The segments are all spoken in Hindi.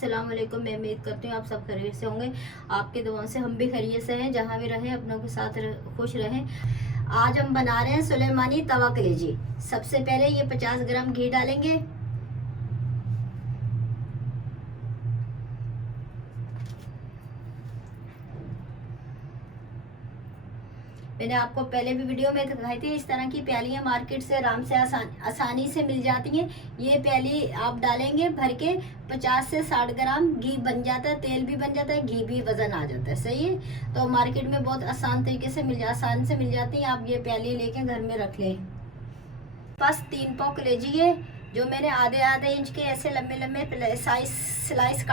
अस्सलाम वालेकुम। मैं उम्मीद करती हूँ आप सब खैरियत से होंगे। आपके दुआओं से हम भी खैरियत से हैं। जहाँ भी रहें अपनों के साथ खुश रहें। आज हम बना रहे हैं सुलेमानी तवा कलेजी। सबसे पहले ये 50 ग्राम घी डालेंगे। मैंने आपको पहले भी वीडियो में दिखाई थी, इस तरह की प्यालियां मार्केट से आराम से आसानी से मिल जाती हैं। ये प्याली आप डालेंगे भर के 50 से 60 ग्राम घी बन जाता है, तेल भी बन जाता है, घी भी वजन आ जाता है। सही है, तो मार्केट में बहुत आसान तरीके से आसान से मिल जाती हैं। आप ये प्याली लेके घर में रख लें। पास 3 पाव कलेजी है, जो मैंने आधे आधे इंच के ऐसे लंबे लंबे स्लाइस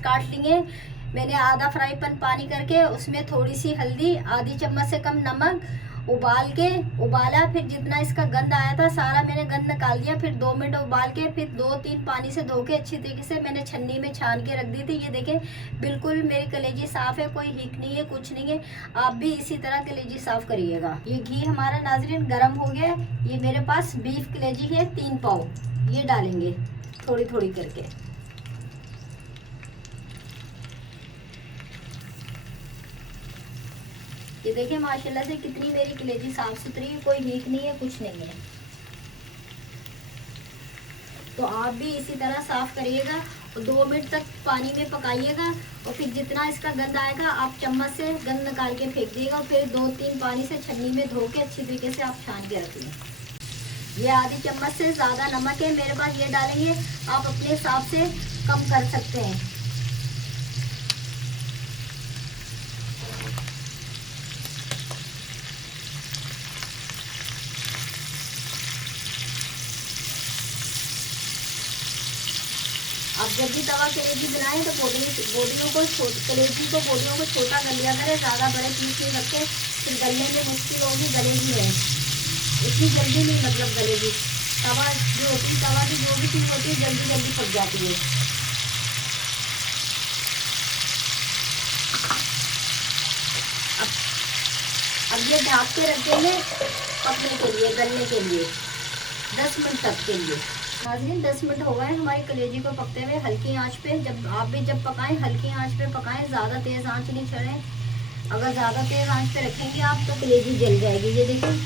काट लिए। मैंने आधा फ्राई पैन पानी करके उसमें थोड़ी सी हल्दी, आधी चम्मच से कम नमक उबाला। फिर जितना इसका गंद आया था सारा मैंने गंद निकाल दिया। फिर 2 मिनट उबाल के फिर 2-3 पानी से धो के अच्छी तरीके से मैंने छन्नी में छान के रख दी थी। ये देखें, बिल्कुल मेरी कलेजी साफ है, कोई हीक नहीं है, कुछ नहीं है। आप भी इसी तरह कलेजी साफ करिएगा। ये घी हमारा नाज़रीन गर्म हो गया है। ये मेरे पास बीफ कलेजी है 3 पाव, ये डालेंगे थोड़ी थोड़ी करके। ये देखिए माशाल्लाह से कितनी मेरी कलेजी साफ सुथरी है, कोई हीक नहीं है, कुछ नहीं है। तो आप भी इसी तरह साफ करिएगा और 2 मिनट तक पानी में पकाइएगा। और फिर जितना इसका गंद आएगा आप चम्मच से गंद निकाल के फेंक दिएगा। फिर 2-3 पानी से छन्नी में धो के अच्छी तरीके से आप छान के रख लें। ये आधी चम्मच से ज़्यादा नमक है मेरे पास, ये डालेंगे। आप अपने हिसाब से कम कर सकते हैं। आप जब भी तवा कलेजी बनाएं तो कलेजी को बोलियों को छोटा कर लिया करें। ज़्यादा बड़े पीस नहीं रखें, फिर गलने में मुश्किल होगी, गलेगी है इतनी जल्दी नहीं, मतलब गलेगी। तवा की जो भी चीज़ होती है जल्दी जल्दी पक जाती है। अब ये ढक के रख देंगे पकने के लिए, गलने के लिए 10 मिनट तक के लिए। नाज़रीन 10 मिनट हो गए हमारी कलेजी को पकते हुए हल्की आंच पे। आप भी जब पकाएं हल्की आंच पे पकाएं, ज़्यादा तेज़ आंच नहीं चढ़े। अगर ज़्यादा तेज़ आंच पे रखेंगे आप तो कलेजी जल जाएगी। ये देखें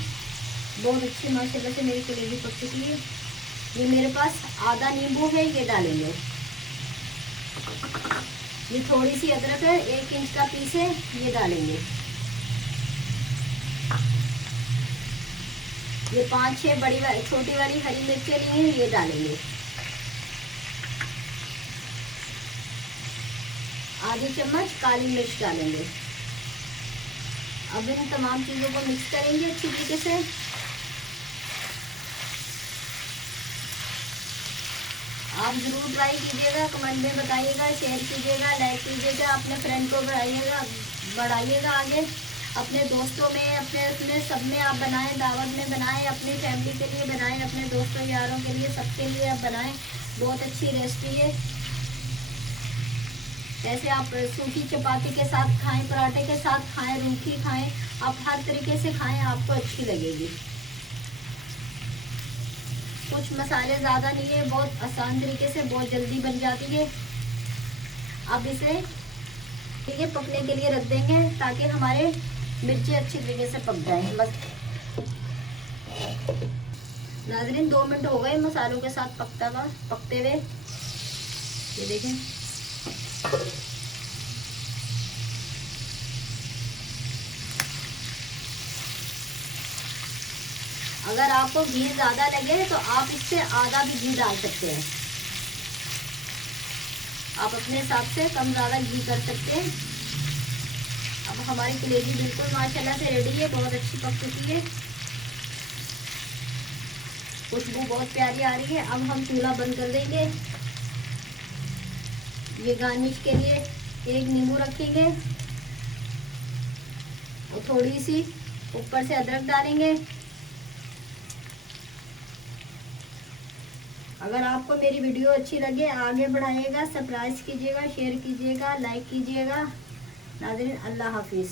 बहुत अच्छी माशाल्लाह से मेरी कलेजी पक चुकी है। ये मेरे पास आधा नींबू है, ये डालेंगे। ये थोड़ी सी अदरक है, 1 इंच का पीस है, ये डालेंगे। ये 5-6 छोटी वाली हरी मिर्चें ली हैं, ये डालेंगे। आधी चम्मच काली मिर्च डालेंगे। अब इन तमाम चीज़ों को मिक्स करेंगे अच्छी तरीके से। आप ज़रूर ट्राई कीजिएगा, कमेंट में बताइएगा, शेयर कीजिएगा, लाइक कीजिएगा, अपने फ्रेंड को बढ़ाइएगा आगे। अपने दोस्तों में, अपने उसमें सब में आप बनाएं, दावत में बनाएं, अपनी फैमिली के लिए बनाएं, अपने दोस्तों यारों के लिए, सबके लिए आप बनाएं। बहुत अच्छी रेसिपी है। ऐसे आप सूखी चपाती के साथ खाएं, पराठे के साथ खाएं, रूखी खाएं, आप हर तरीके से खाएं, आपको अच्छी लगेगी। कुछ मसाले ज़्यादा नहीं है, बहुत आसान तरीके से बहुत जल्दी बन जाती है। अब इसे ये पकने के लिए रख देंगे ताकि हमारे मिर्ची अच्छी तरीके से पक जाए। बस नाज़रीन 2 मिनट हो गए मसालों के साथ पकते हुए। ये देखें अगर आपको घी ज़्यादा लगे तो आप इससे आधा भी घी डाल सकते हैं। आप अपने हिसाब से कम ज़्यादा घी कर सकते हैं। अब हमारी कलेजी बिल्कुल माशाल्लाह से रेडी है, बहुत अच्छी पक चुकी है, खुशबू बहुत प्यारी आ रही है। अब हम चूल्हा बंद कर देंगे। ये गार्निश के लिए 1 नींबू रखेंगे और थोड़ी सी ऊपर से अदरक डालेंगे। अगर आपको मेरी वीडियो अच्छी लगे आगे बढ़ाइएगा, सब्सक्राइब कीजिएगा, शेयर कीजिएगा, लाइक कीजिएगा। नाज़रीन अल्लाह हाफिज़।